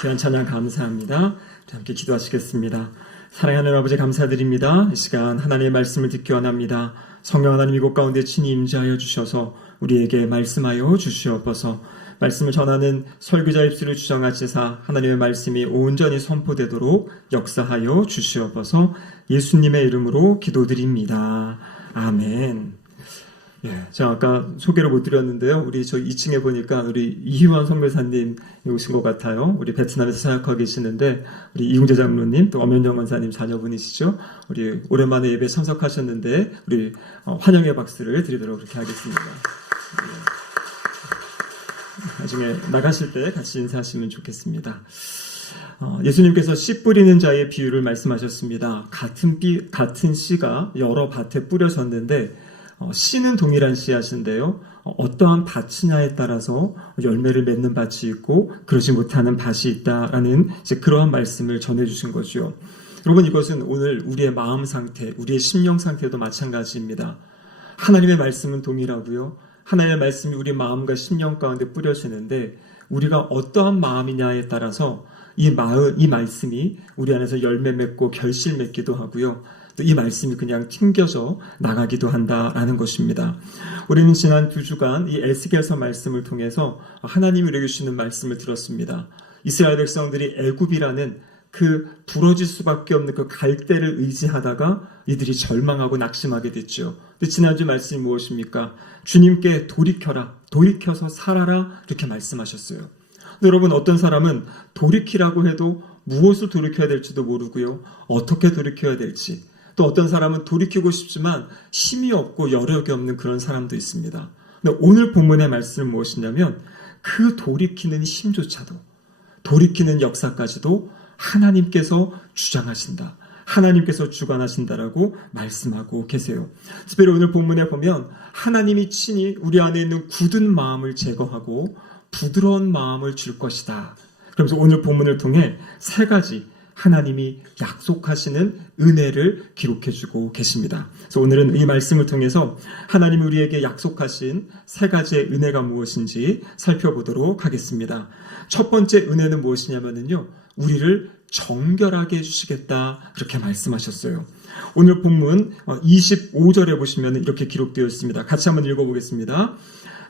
귀한 찬양 감사합니다. 함께 기도하시겠습니다. 사랑하는 아버지 감사드립니다. 이 시간 하나님의 말씀을 듣기 원합니다. 성령 하나님 이곳 가운데 친히 임재하여 주셔서 우리에게 말씀하여 주시옵소서. 말씀을 전하는 설교자 입술을 주장하시사 하나님의 말씀이 온전히 선포되도록 역사하여 주시옵소서. 예수님의 이름으로 기도드립니다. 아멘. 제가 아까 소개를 못 드렸는데요. 우리 저 2층에 보니까 우리 이희원 선교사님 오신 것 같아요. 우리 베트남에서 사역하고 계시는데 우리 이웅재 장로님 또 엄연정 권사님 자녀분이시죠. 우리 오랜만에 예배 참석하셨는데 우리 환영의 박수를 드리도록 그렇게 하겠습니다. 나중에 나가실 때 같이 인사하시면 좋겠습니다. 예수님께서 씨 뿌리는 자의 비유를 말씀하셨습니다. 같은 씨가 여러 밭에 뿌려졌는데 씨는 동일한 씨앗인데요. 어떠한 밭이냐에 따라서 열매를 맺는 밭이 있고 그러지 못하는 밭이 있다라는 그러한 말씀을 전해주신 거죠. 여러분, 이것은 오늘 우리의 마음 상태, 우리의 심령 상태도 마찬가지입니다. 하나님의 말씀은 동일하고요. 하나님의 말씀이 우리 마음과 심령 가운데 뿌려지는데 우리가 어떠한 마음이냐에 따라서 이 말씀이 우리 안에서 열매 맺고 결실 맺기도 하고요. 또 이 말씀이 그냥 튕겨져 나가기도 한다라는 것입니다. 우리는 지난 2주간 이 에스겔서 말씀을 통해서 하나님이 우리에게 주시는 말씀을 들었습니다. 이스라엘 백성들이 애굽이라는 그 부러질 수밖에 없는 그 갈대를 의지하다가 이들이 절망하고 낙심하게 됐죠. 근데 지난주 말씀이 무엇입니까? 주님께 돌이켜라, 돌이켜서 살아라 이렇게 말씀하셨어요. 근데 여러분, 어떤 사람은 돌이키라고 해도 무엇을 돌이켜야 될지도 모르고요. 어떻게 돌이켜야 될지. 또 어떤 사람은 돌이키고 싶지만 힘이 없고 여력이 없는 그런 사람도 있습니다. 근데 오늘 본문의 말씀은 무엇이냐면 그 돌이키는 힘조차도, 돌이키는 역사까지도 하나님께서 주장하신다. 하나님께서 주관하신다라고 말씀하고 계세요. 특별히 오늘 본문에 보면 하나님이 친히 우리 안에 있는 굳은 마음을 제거하고 부드러운 마음을 줄 것이다. 그러면서 오늘 본문을 통해 3가지 하나님이 약속하시는 은혜를 기록해주고 계십니다. 그래서 오늘은 이 말씀을 통해서 하나님이 우리에게 약속하신 3가지의 은혜가 무엇인지 살펴보도록 하겠습니다. 첫 번째 은혜는 무엇이냐면요, 우리를 정결하게 해주시겠다 그렇게 말씀하셨어요. 오늘 본문 25절에 보시면 이렇게 기록되어 있습니다. 같이 한번 읽어보겠습니다.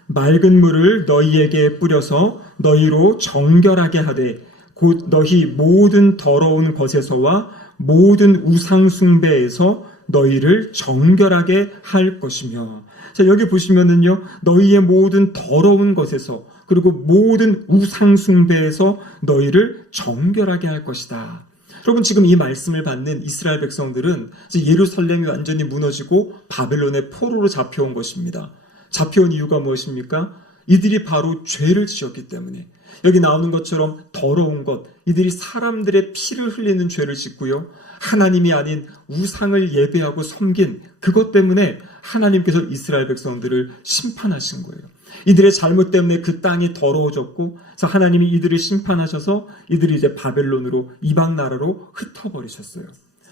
맑은 물을 너희에게 뿌려서 너희로 정결하게 하되 곧 너희 모든 더러운 것에서와 모든 우상 숭배에서 너희를 정결하게 할 것이며. 자, 여기 보시면은요, 너희의 모든 더러운 것에서 그리고 모든 우상 숭배에서 너희를 정결하게 할 것이다. 여러분, 지금 이 말씀을 받는 이스라엘 백성들은 예루살렘이 완전히 무너지고 바벨론의 포로로 잡혀온 것입니다. 잡혀온 이유가 무엇입니까? 이들이 바로 죄를 지었기 때문에. 여기 나오는 것처럼 더러운 것, 이들이 사람들의 피를 흘리는 죄를 짓고요. 하나님이 아닌 우상을 예배하고 섬긴 그것 때문에 하나님께서 이스라엘 백성들을 심판하신 거예요. 이들의 잘못 때문에 그 땅이 더러워졌고 하나님이 이들을 심판하셔서 이들이 이제 바벨론으로 이방 나라로 흩어버리셨어요.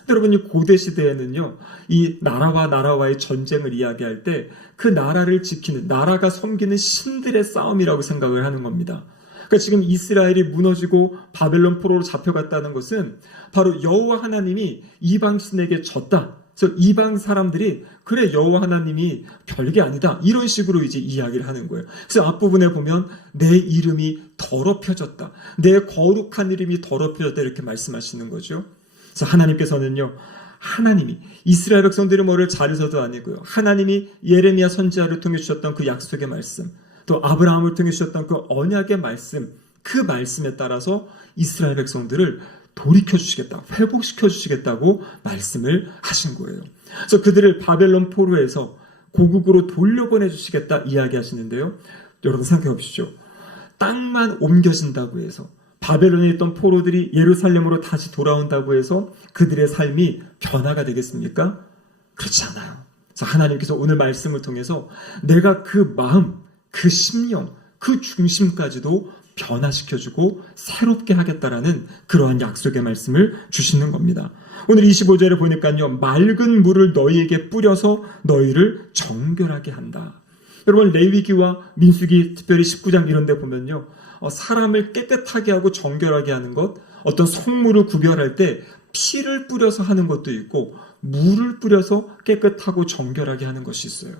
여러분, 이 고대 시대에는요, 이 나라와 나라와의 전쟁을 이야기할 때 그 나라를 지키는, 나라가 섬기는 신들의 싸움이라고 생각을 하는 겁니다. 그러니까 지금 이스라엘이 무너지고 바벨론 포로로 잡혀갔다는 것은 바로 여호와 하나님이 이방 신에게 졌다. 그래서 이방 사람들이 그래, 여호와 하나님이 별게 아니다, 이런 식으로 이제 이야기를 하는 거예요. 그래서 앞부분에 보면 내 이름이 더럽혀졌다, 내 거룩한 이름이 더럽혀졌다 이렇게 말씀하시는 거죠. 그래서 하나님께서는요, 하나님이 이스라엘 백성들이 뭐를 잘해서도 아니고요, 하나님이 예레미야 선지자를 통해 주셨던 그 약속의 말씀, 또 아브라함을 통해 주셨던 그 언약의 말씀, 그 말씀에 따라서 이스라엘 백성들을 돌이켜 주시겠다, 회복시켜 주시겠다고 말씀을 하신 거예요. 그래서 그들을 바벨론 포로에서 고국으로 돌려보내 주시겠다 이야기하시는데요. 여러분 생각해 보십시오. 땅만 옮겨진다고 해서, 바벨론에 있던 포로들이 예루살렘으로 다시 돌아온다고 해서 그들의 삶이 변화가 되겠습니까? 그렇지 않아요. 그래서 하나님께서 오늘 말씀을 통해서 내가 그 마음, 그 심령, 그 중심까지도 변화시켜주고 새롭게 하겠다라는 그러한 약속의 말씀을 주시는 겁니다. 오늘 25절에 보니까요, 맑은 물을 너희에게 뿌려서 너희를 정결하게 한다. 여러분, 레위기와 민수기, 특별히 19장 이런 데 보면요, 사람을 깨끗하게 하고 정결하게 하는 것, 어떤 성물을 구별할 때 피를 뿌려서 하는 것도 있고 물을 뿌려서 깨끗하고 정결하게 하는 것이 있어요.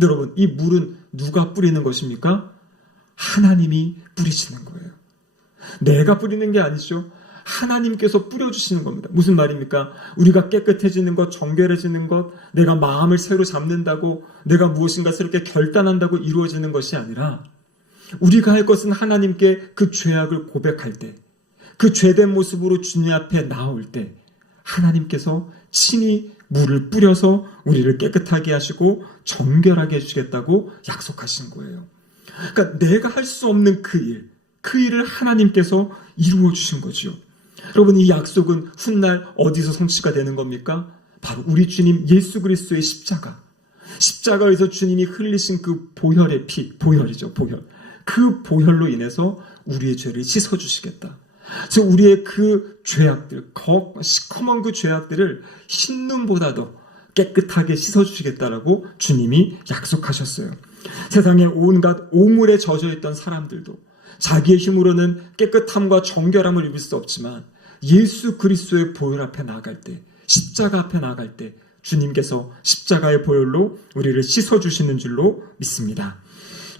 여러분, 이 물은 누가 뿌리는 것입니까? 하나님이 뿌리시는 거예요. 내가 뿌리는 게 아니죠. 하나님께서 뿌려주시는 겁니다. 무슨 말입니까? 우리가 깨끗해지는 것, 정결해지는 것, 내가 마음을 새로 잡는다고, 내가 무엇인가 새롭게 결단한다고 이루어지는 것이 아니라 우리가 할 것은 하나님께 그 죄악을 고백할 때, 그 죄된 모습으로 주님 앞에 나올 때 하나님께서 친히 물을 뿌려서 우리를 깨끗하게 하시고 정결하게 해주시겠다고 약속하신 거예요. 그러니까 내가 할 수 없는 그 일을 하나님께서 이루어 주신 거죠. 여러분, 이 약속은 훗날 어디서 성취가 되는 겁니까? 바로 우리 주님 예수 그리스도의 십자가에서 주님이 흘리신 그 보혈의 피, 보혈이죠, 보혈. 그 보혈로 인해서 우리의 죄를 씻어주시겠다. 그래서 우리의 그 죄악들, 시커먼 그 죄악들을 흰눈보다 더 깨끗하게 씻어주시겠다라고 주님이 약속하셨어요. 세상에 온갖 오물에 젖어있던 사람들도 자기의 힘으로는 깨끗함과 정결함을 입을 수 없지만 예수 그리스도의 보혈 앞에 나아갈 때, 십자가 앞에 나아갈 때 주님께서 십자가의 보혈로 우리를 씻어주시는 줄로 믿습니다.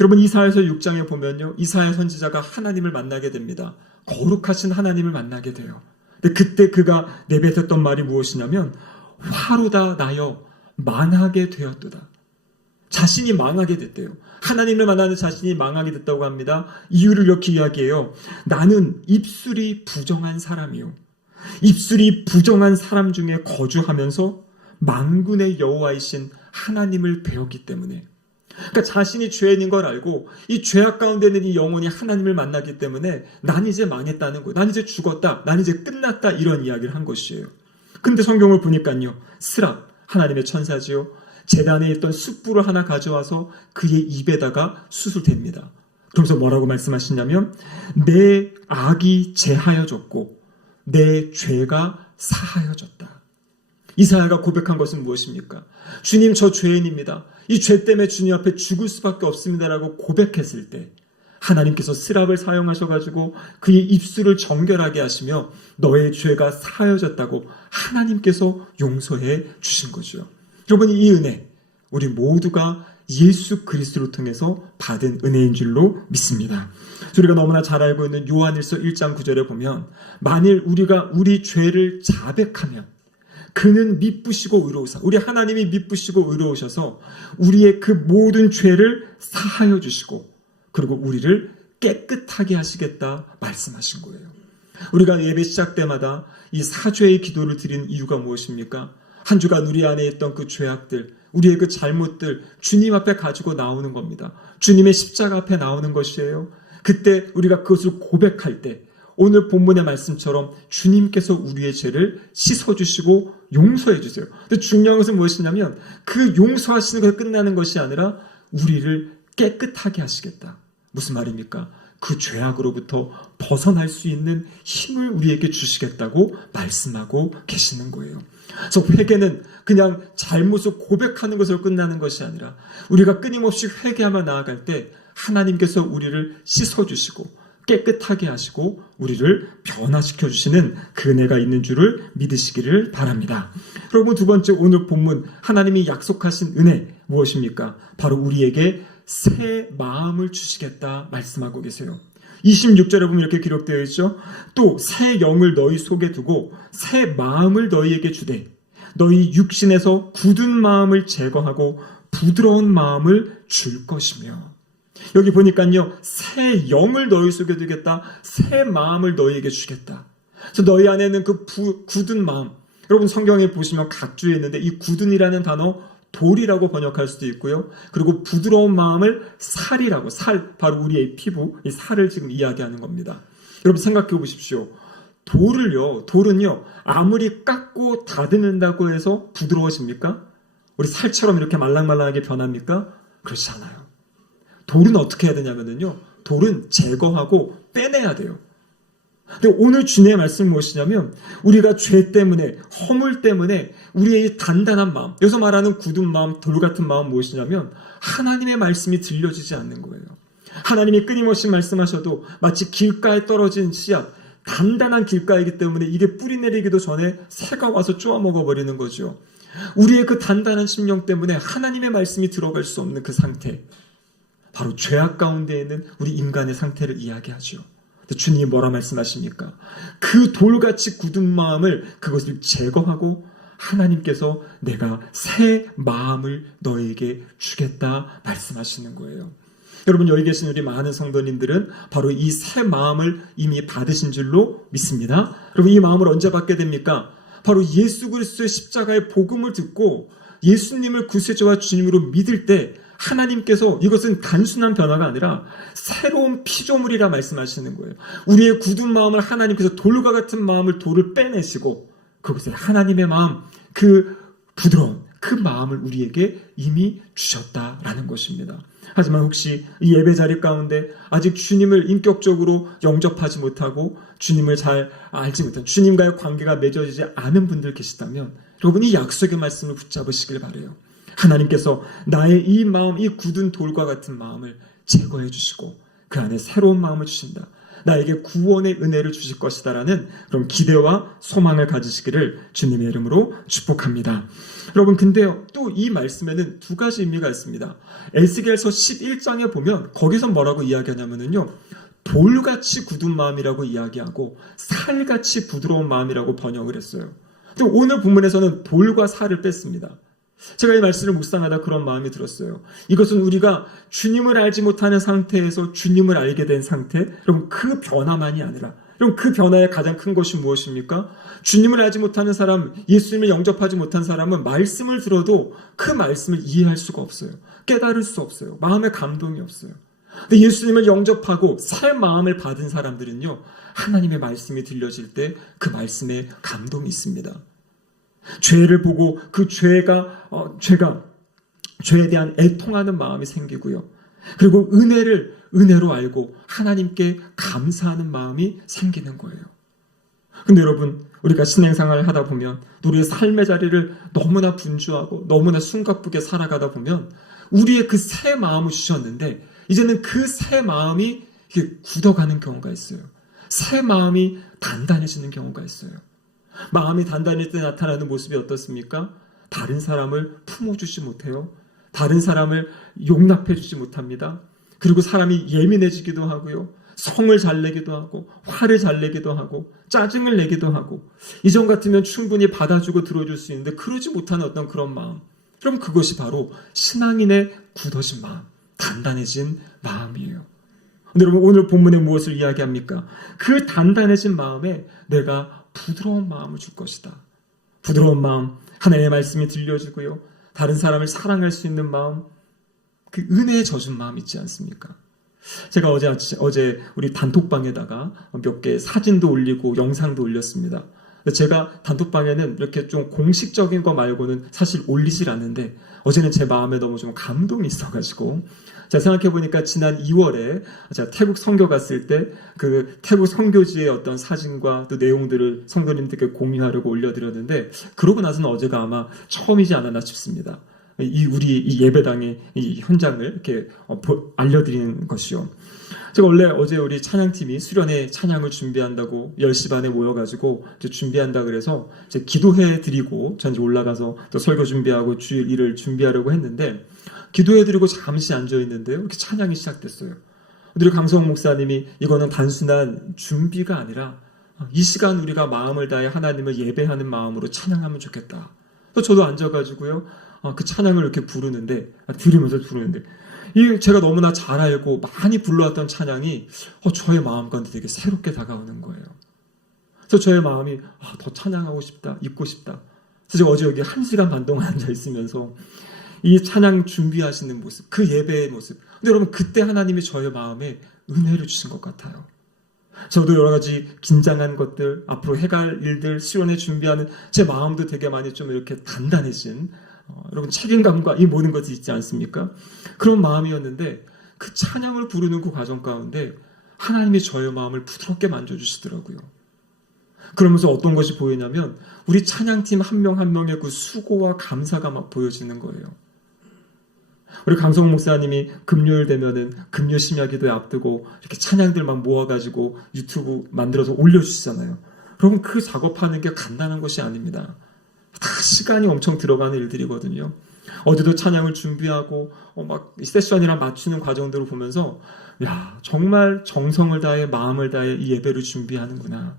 여러분, 이사야서 6장에 보면요, 이사야 선지자가 하나님을 만나게 됩니다. 거룩하신 하나님을 만나게 돼요. 근데 그때 그가 내뱉었던 말이 무엇이냐면 화로다 나여 망하게 되었도다. 자신이 망하게 됐대요. 하나님을 만나는 자신이 망하게 됐다고 합니다. 이유를 이렇게 이야기해요. 나는 입술이 부정한 사람이요. 입술이 부정한 사람 중에 거주하면서 만군의 여호와이신 하나님을 배웠기 때문에, 그러니까 자신이 죄인인 걸 알고 이 죄악 가운데 있는 이 영혼이 하나님을 만나기 때문에 난 이제 망했다는 거예요. 난 이제 죽었다. 난 이제 끝났다. 이런 이야기를 한 것이에요. 근데 성경을 보니까요, 스랍, 하나님의 천사지요, 제단에 있던 숯불을 하나 가져와서 그의 입에다가 수술댑니다. 그러면서 뭐라고 말씀하시냐면 내 악이 제하여졌고 내 죄가 사하여졌다. 이사야가 고백한 것은 무엇입니까? 주님, 저 죄인입니다. 이 죄 때문에 주님 앞에 죽을 수밖에 없습니다라고 고백했을 때 하나님께서 스랍을 사용하셔가지고 그의 입술을 정결하게 하시며 너의 죄가 사하여졌다고 하나님께서 용서해 주신 거죠. 여러분, 이 은혜 우리 모두가 예수 그리스도를 통해서 받은 은혜인 줄로 믿습니다. 우리가 너무나 잘 알고 있는 요한일서 1장 9절에 보면 만일 우리가 우리 죄를 자백하면 그는 미쁘시고 의로우사, 우리 하나님이 미쁘시고 의로우셔서 우리의 그 모든 죄를 사하여 주시고 그리고 우리를 깨끗하게 하시겠다 말씀하신 거예요. 우리가 예배 시작 때마다 이 사죄의 기도를 드린 이유가 무엇입니까? 한 주간 우리 안에 있던 그 죄악들, 우리의 그 잘못들 주님 앞에 가지고 나오는 겁니다. 주님의 십자가 앞에 나오는 것이에요. 그때 우리가 그것을 고백할 때 오늘 본문의 말씀처럼 주님께서 우리의 죄를 씻어주시고 용서해 주세요. 근데 중요한 것은 무엇이냐면 그 용서하시는 것에 끝나는 것이 아니라 우리를 깨끗하게 하시겠다. 무슨 말입니까? 그 죄악으로부터 벗어날 수 있는 힘을 우리에게 주시겠다고 말씀하고 계시는 거예요. 그래서 회개는 그냥 잘못을 고백하는 것으로 끝나는 것이 아니라 우리가 끊임없이 회개하며 나아갈 때 하나님께서 우리를 씻어주시고 깨끗하게 하시고 우리를 변화시켜 주시는 그 은혜가 있는 줄을 믿으시기를 바랍니다. 여러분, 두 번째 오늘 본문 하나님이 약속하신 은혜 무엇입니까? 바로 우리에게 새 마음을 주시겠다 말씀하고 계세요. 26절에 보면 이렇게 기록되어 있죠. 또 새 영을 너희 속에 두고 새 마음을 너희에게 주되 너희 육신에서 굳은 마음을 제거하고 부드러운 마음을 줄 것이며. 여기 보니까요, 새 영을 너희 속에 두겠다, 새 마음을 너희에게 주겠다. 그래서 너희 안에는 그 굳은 마음, 여러분 성경에 보시면 각주에 있는데 이 굳은이라는 단어 돌이라고 번역할 수도 있고요. 그리고 부드러운 마음을 살이라고, 살, 바로 우리의 피부, 이 살을 지금 이야기하는 겁니다. 여러분 생각해 보십시오. 돌은요, 아무리 깎고 다듬는다고 해서 부드러워집니까? 우리 살처럼 이렇게 말랑말랑하게 변합니까? 그렇지 않아요. 돌은 어떻게 해야 되냐면요, 돌은 제거하고 빼내야 돼요. 근데 오늘 주님의 말씀은 무엇이냐면 우리가 죄 때문에, 허물 때문에 우리의 단단한 마음, 여기서 말하는 굳은 마음, 돌 같은 마음 무엇이냐면 하나님의 말씀이 들려지지 않는 거예요. 하나님이 끊임없이 말씀하셔도 마치 길가에 떨어진 씨앗, 단단한 길가이기 때문에 이게 뿌리 내리기도 전에 새가 와서 쪼아 먹어버리는 거죠. 우리의 그 단단한 심령 때문에 하나님의 말씀이 들어갈 수 없는 그 상태, 바로 죄악 가운데 있는 우리 인간의 상태를 이야기하죠. 주님이 뭐라 말씀하십니까? 그 돌같이 굳은 마음을 그것을 제거하고 하나님께서 내가 새 마음을 너에게 주겠다 말씀하시는 거예요. 여러분, 여기 계신 우리 많은 성도님들은 바로 이 새 마음을 이미 받으신 줄로 믿습니다. 여러분, 이 마음을 언제 받게 됩니까? 바로 예수 그리스도의 십자가의 복음을 듣고 예수님을 구세주와 주님으로 믿을 때 하나님께서 이것은 단순한 변화가 아니라 새로운 피조물이라 말씀하시는 거예요. 우리의 굳은 마음을 하나님께서 돌과 같은 마음을 돌을 빼내시고 그것에 하나님의 마음, 그 부드러운 그 마음을 우리에게 이미 주셨다라는 것입니다. 하지만 혹시 이 예배 자리 가운데 아직 주님을 인격적으로 영접하지 못하고 주님을 잘 알지 못한, 주님과의 관계가 맺어지지 않은 분들 계시다면 여러분, 이 약속의 말씀을 붙잡으시길 바라요. 하나님께서 나의 이 마음, 이 굳은 돌과 같은 마음을 제거해 주시고 그 안에 새로운 마음을 주신다. 나에게 구원의 은혜를 주실 것이다라는 그런 기대와 소망을 가지시기를 주님의 이름으로 축복합니다. 여러분, 근데요, 또 이 말씀에는 두 가지 의미가 있습니다. 에스겔서 11장에 보면 거기서 뭐라고 이야기하냐면요, 돌같이 굳은 마음이라고 이야기하고 살같이 부드러운 마음이라고 번역을 했어요. 또 오늘 본문에서는 돌과 살을 뺐습니다. 제가 이 말씀을 묵상하다 그런 마음이 들었어요. 이것은 우리가 주님을 알지 못하는 상태에서 주님을 알게 된 상태, 여러분, 그 변화만이 아니라, 여러분, 그 변화의 가장 큰 것이 무엇입니까? 주님을 알지 못하는 사람, 예수님을 영접하지 못한 사람은 말씀을 들어도 그 말씀을 이해할 수가 없어요. 깨달을 수 없어요. 마음에 감동이 없어요. 근데 예수님을 영접하고 새 마음을 받은 사람들은요, 하나님의 말씀이 들려질 때 그 말씀에 감동이 있습니다. 죄를 보고 그 죄에 대한 애통하는 마음이 생기고요. 그리고 은혜로 알고 하나님께 감사하는 마음이 생기는 거예요. 근데 여러분, 우리가 신앙생활을 하다 보면 우리의 삶의 자리를 너무나 분주하고 너무나 숨가쁘게 살아가다 보면 우리의 그 새 마음을 주셨는데 이제는 그 새 마음이 굳어가는 경우가 있어요. 새 마음이 단단해지는 경우가 있어요. 마음이 단단할 때 나타나는 모습이 어떻습니까? 다른 사람을 품어주지 못해요. 다른 사람을 용납해주지 못합니다. 그리고 사람이 예민해지기도 하고요. 성을 잘 내기도 하고 화를 잘 내기도 하고 짜증을 내기도 하고, 이전 같으면 충분히 받아주고 들어줄 수 있는데 그러지 못하는 어떤 그런 마음, 그럼 그것이 바로 신앙인의 굳어진 마음, 단단해진 마음이에요. 여러분, 오늘 본문에 무엇을 이야기합니까? 그 단단해진 마음에 내가 부드러운 마음을 줄 것이다. 부드러운 마음, 하나님의 말씀이 들려지고요, 다른 사람을 사랑할 수 있는 마음, 그 은혜에 젖은 마음 있지 않습니까? 제가 어제 우리 단톡방에다가 몇 개 사진도 올리고 영상도 올렸습니다. 제가 단톡방에는 이렇게 좀 공식적인 거 말고는 사실 올리질 않는데 어제는 제 마음에 너무 좀 감동이 있어가지고, 제가 생각해보니까 지난 2월에 제가 태국 선교 갔을 때 그 태국 선교지의 어떤 사진과 또 내용들을 성도님들께 공유하려고 올려드렸는데, 그러고 나서는 어제가 아마 처음이지 않았나 싶습니다. 우리 이 예배당의 이 현장을 이렇게 알려드리는 것이요. 제가 원래 어제 우리 찬양팀이 수련회 찬양을 준비한다고 10시 반에 모여가지고 준비한다 그래서 이제 기도해드리고 전 이제 올라가서 또 설교 준비하고 주일 일을 준비하려고 했는데, 기도해드리고 잠시 앉아있는데요, 이렇게 찬양이 시작됐어요. 우리 강성호 목사님이 이거는 단순한 준비가 아니라 이 시간 우리가 마음을 다해 하나님을 예배하는 마음으로 찬양하면 좋겠다. 또 저도 앉아가지고요, 그 찬양을 이렇게 들으면서 부르는데, 이 제가 너무나 잘 알고 많이 불러왔던 찬양이 저의 마음 가운데 되게 새롭게 다가오는 거예요. 그래서 저의 마음이 더 찬양하고 싶다, 잊고 싶다. 그래서 제가 어제 여기 1시간 반 동안 앉아 있으면서 이 찬양 준비하시는 모습, 그 예배의 모습. 근데 여러분, 그때 하나님이 저의 마음에 은혜를 주신 것 같아요. 저도 여러 가지 긴장한 것들, 앞으로 해갈 일들, 수련회 준비하는 제 마음도 되게 많이 좀 이렇게 단단해진, 여러분, 책임감과 이 모든 것이 있지 않습니까? 그런 마음이었는데 그 찬양을 부르는 그 과정 가운데 하나님이 저의 마음을 부드럽게 만져주시더라고요. 그러면서 어떤 것이 보이냐면 우리 찬양팀 한 명 한 명의 그 수고와 감사가 막 보여지는 거예요. 우리 강성호 목사님이 금요일 되면은 금요 심야기도에 앞두고 이렇게 찬양들 막 모아가지고 유튜브 만들어서 올려주시잖아요. 여러분, 그 작업하는 게 간단한 것이 아닙니다. 다 시간이 엄청 들어가는 일들이거든요. 어제도 찬양을 준비하고 막 세션이랑 맞추는 과정들을 보면서 야, 정말 정성을 다해 마음을 다해 이 예배를 준비하는구나.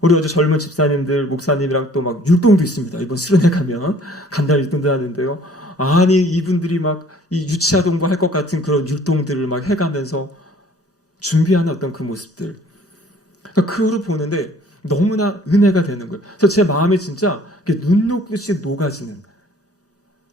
우리 어제 젊은 집사님들 목사님이랑 또 막 율동도 있습니다. 이번 수련회 가면 간단 율동도 하는데요. 아니, 이분들이 막 이 유치아동부 할 것 같은 그런 율동들을 막 해가면서 준비하는 어떤 그 모습들, 그 후로 보는데 너무나 은혜가 되는 거예요. 그래서 제 마음이 진짜 눈 녹듯이 녹아지는.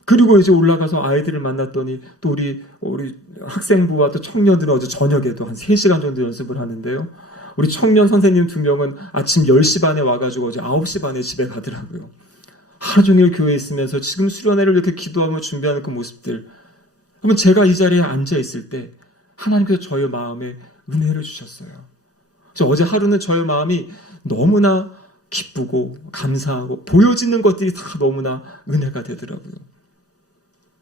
그리고 이제 올라가서 아이들을 만났더니 또 우리 학생부와 또 청년들은 어제 저녁에도 한 3시간 정도 연습을 하는데요. 우리 청년 선생님 2명은 아침 10시 반에 와가지고 어제 9시 반에 집에 가더라고요. 하루 종일 교회에 있으면서 지금 수련회를 이렇게 기도하며 준비하는 그 모습들. 그러면 제가 이 자리에 앉아 있을 때 하나님께서 저의 마음에 은혜를 주셨어요. 그래서 어제 하루는 저의 마음이 너무나 기쁘고 감사하고 보여지는 것들이 다 너무나 은혜가 되더라고요.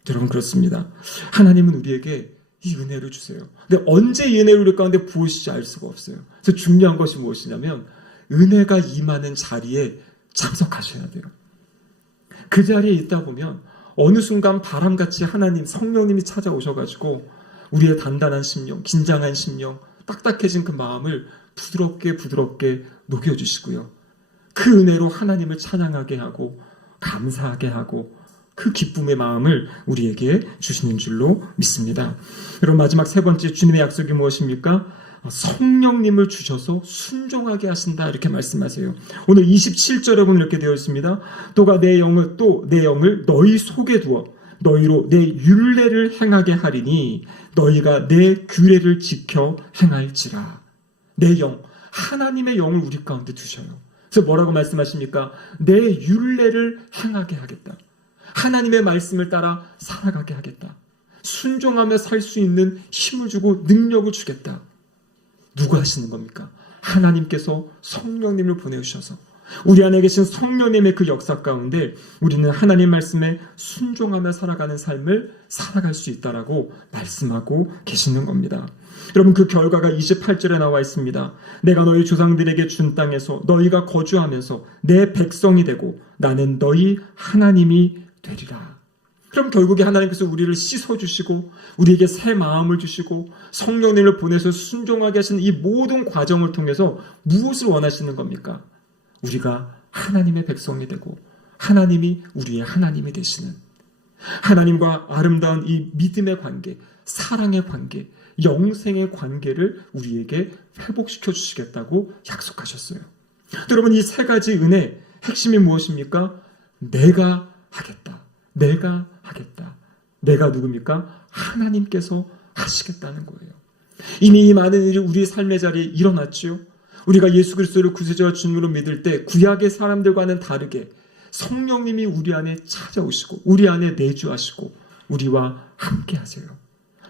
여러분, 그렇습니다. 하나님은 우리에게 이 은혜를 주세요. 근데 언제 이 은혜를 우리 가운데 부으실지 알 수가 없어요. 그래서 중요한 것이 무엇이냐면 은혜가 임하는 자리에 참석하셔야 돼요. 그 자리에 있다 보면 어느 순간 바람같이 하나님, 성령님이 찾아오셔가지고 우리의 단단한 심령, 긴장한 심령, 딱딱해진 그 마음을 부드럽게 녹여주시고요. 그 은혜로 하나님을 찬양하게 하고 감사하게 하고 그 기쁨의 마음을 우리에게 주시는 줄로 믿습니다. 여러분, 마지막 3번째 주님의 약속이 무엇입니까? 성령님을 주셔서 순종하게 하신다, 이렇게 말씀하세요. 오늘 27절에 보면 이렇게 되어 있습니다. 또가 내 영을 너희 속에 두어 너희로 내 율례를 행하게 하리니 너희가 내 규례를 지켜 행할지라. 내 영, 하나님의 영을 우리 가운데 두셔요. 그래서 뭐라고 말씀하십니까? 내 율례를 행하게 하겠다. 하나님의 말씀을 따라 살아가게 하겠다. 순종하며 살 수 있는 힘을 주고 능력을 주겠다. 누가 하시는 겁니까? 하나님께서 성령님을 보내주셔서 우리 안에 계신 성령님의 그 역사 가운데 우리는 하나님 말씀에 순종하며 살아가는 삶을 살아갈 수 있다라고 말씀하고 계시는 겁니다. 여러분, 그 결과가 28절에 나와 있습니다. 내가 너희 조상들에게 준 땅에서 너희가 거주하면서 내 백성이 되고 나는 너희 하나님이 되리라. 그럼 결국에 하나님께서 우리를 씻어주시고 우리에게 새 마음을 주시고 성령님을 보내서 순종하게 하시는 이 모든 과정을 통해서 무엇을 원하시는 겁니까? 우리가 하나님의 백성이 되고 하나님이 우리의 하나님이 되시는, 하나님과 아름다운 이 믿음의 관계, 사랑의 관계, 영생의 관계를 우리에게 회복시켜 주시겠다고 약속하셨어요. 여러분, 이 3가지 은혜 핵심이 무엇입니까? 내가 하겠다. 내가 하겠다. 내가 누굽니까? 하나님께서 하시겠다는 거예요. 이미 이 많은 일이 우리의 삶의 자리에 일어났죠. 우리가 예수 그리스도를 구세주와 주님으로 믿을 때 구약의 사람들과는 다르게 성령님이 우리 안에 찾아오시고 우리 안에 내주하시고 우리와 함께 하세요.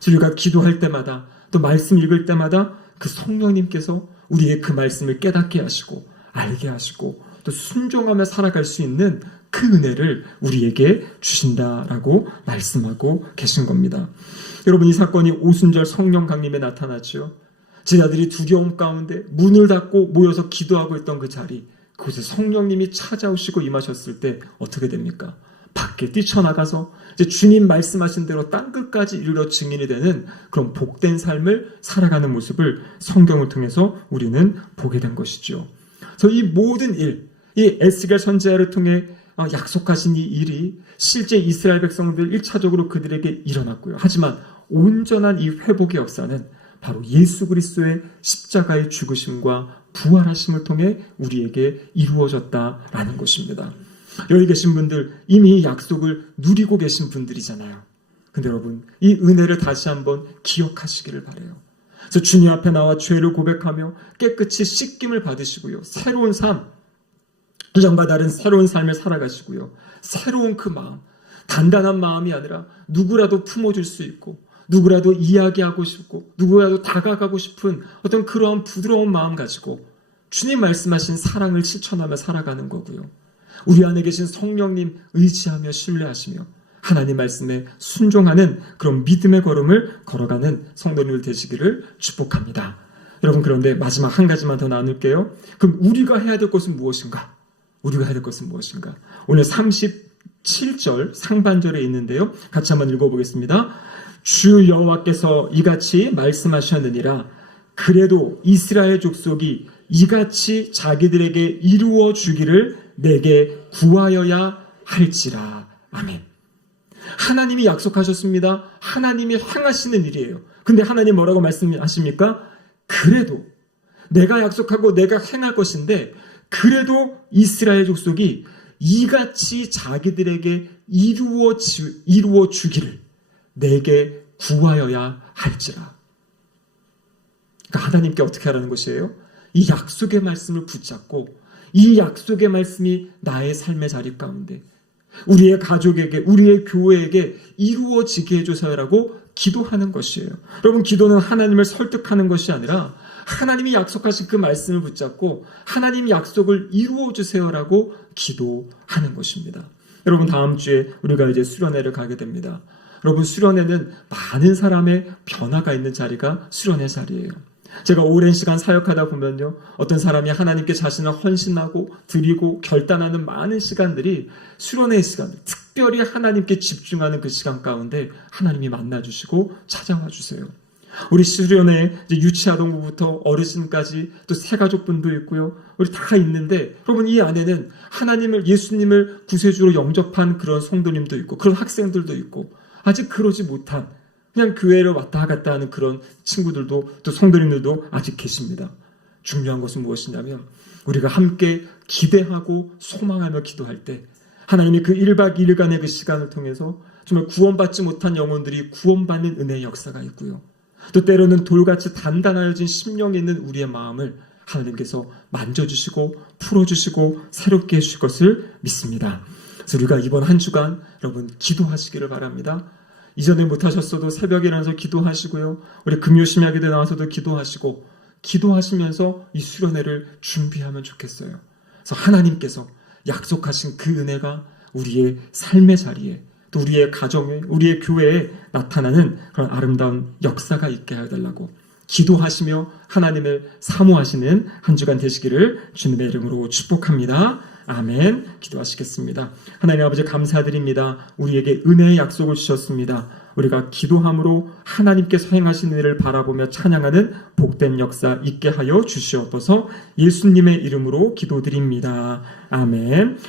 우리가 기도할 때마다 또 말씀 읽을 때마다 그 성령님께서 우리의 그 말씀을 깨닫게 하시고 알게 하시고 또 순종하며 살아갈 수 있는 그 은혜를 우리에게 주신다라고 말씀하고 계신 겁니다. 여러분, 이 사건이 오순절 성령 강림에 나타났죠. 제자들이 두려움 가운데 문을 닫고 모여서 기도하고 있던 그 자리, 그곳에 성령님이 찾아오시고 임하셨을 때 어떻게 됩니까? 밖에 뛰쳐나가서 이제 주님 말씀하신 대로 땅끝까지 이르러 증인이 되는 그런 복된 삶을 살아가는 모습을 성경을 통해서 우리는 보게 된 것이죠. 그래서 이 모든 일, 이 에스겔 선지자를 통해 약속하신 이 일이 실제 이스라엘 백성들 1차적으로 그들에게 일어났고요. 하지만 온전한 이 회복의 역사는 바로 예수 그리스도의 십자가의 죽으심과 부활하심을 통해 우리에게 이루어졌다라는 것입니다. 여기 계신 분들 이미 약속을 누리고 계신 분들이잖아요. 근데 여러분, 이 은혜를 다시 한번 기억하시기를 바라요. 그래서 주님 앞에 나와 죄를 고백하며 깨끗이 씻김을 받으시고요. 새로운 삶, 이전과 다른 새로운 삶을 살아가시고요. 새로운 그 마음, 단단한 마음이 아니라 누구라도 품어줄 수 있고 누구라도 이야기하고 싶고 누구라도 다가가고 싶은 어떤 그러한 부드러운 마음 가지고 주님 말씀하신 사랑을 실천하며 살아가는 거고요. 우리 안에 계신 성령님 의지하며 신뢰하시며 하나님 말씀에 순종하는 그런 믿음의 걸음을 걸어가는 성도님들 되시기를 축복합니다. 여러분, 그런데 마지막 한 가지만 더 나눌게요. 그럼 우리가 해야 될 것은 무엇인가? 우리가 해야 될 것은 무엇인가? 오늘 37절 상반절에 있는데요. 같이 한번 읽어보겠습니다. 주 여호와께서 이같이 말씀하셨느니라. 그래도 이스라엘 족속이 이같이 자기들에게 이루어 주기를 내게 구하여야 할지라. 아멘. 하나님이 약속하셨습니다. 하나님이 행하시는 일이에요. 근데 하나님 뭐라고 말씀하십니까? 그래도 내가 약속하고 내가 행할 것인데 그래도 이스라엘 족속이 이같이 자기들에게 이루어 주기를 내게 구하여야 할지라. 그러니까 하나님께 어떻게 하라는 것이에요? 이 약속의 말씀을 붙잡고 이 약속의 말씀이 나의 삶의 자리 가운데 우리의 가족에게 우리의 교회에게 이루어지게 해주세요라고 기도하는 것이에요. 여러분, 기도는 하나님을 설득하는 것이 아니라 하나님이 약속하신 그 말씀을 붙잡고 하나님이 약속을 이루어 주세요라고 기도하는 것입니다. 여러분, 다음 주에 우리가 이제 수련회를 가게 됩니다. 여러분, 수련회는 많은 사람의 변화가 있는 자리가 수련회 자리예요. 제가 오랜 시간 사역하다 보면요, 어떤 사람이 하나님께 자신을 헌신하고 드리고 결단하는 많은 시간들이 수련회의 시간, 특별히 하나님께 집중하는 그 시간 가운데 하나님이 만나주시고 찾아와 주세요. 우리 수련회 유치아동부부터 어르신까지 또 새가족분도 있고요, 우리 다 있는데 여러분, 이 안에는 하나님을, 예수님을 구세주로 영접한 그런 성도님도 있고 그런 학생들도 있고 아직 그러지 못한 그냥 교회를 왔다 갔다 하는 그런 친구들도 또 성도님들도 아직 계십니다. 중요한 것은 무엇이냐면 우리가 함께 기대하고 소망하며 기도할 때 하나님이 그 1박 2일간의 그 시간을 통해서 정말 구원받지 못한 영혼들이 구원받는 은혜의 역사가 있고요. 또 때로는 돌같이 단단하여진 심령에 있는 우리의 마음을 하나님께서 만져주시고 풀어주시고 새롭게 해주실 것을 믿습니다. 그래서 우리가 이번 한 주간 여러분 기도하시기를 바랍니다. 이전에 못하셨어도 새벽에 일어나서 기도하시고요. 우리 금요심야기도 나와서도 기도하시고 기도하시면서 이 수련회를 준비하면 좋겠어요. 그래서 하나님께서 약속하신 그 은혜가 우리의 삶의 자리에 또 우리의 가정에 우리의 교회에 나타나는 그런 아름다운 역사가 있게 해달라고 기도하시며 하나님을 사모하시는 한 주간 되시기를 주님의 이름으로 축복합니다. 아멘. 기도하시겠습니다. 하나님 아버지, 감사드립니다. 우리에게 은혜의 약속을 주셨습니다. 우리가 기도함으로 하나님께서 행하신 일을 바라보며 찬양하는 복된 역사 있게 하여 주시옵소서. 예수님의 이름으로 기도드립니다. 아멘.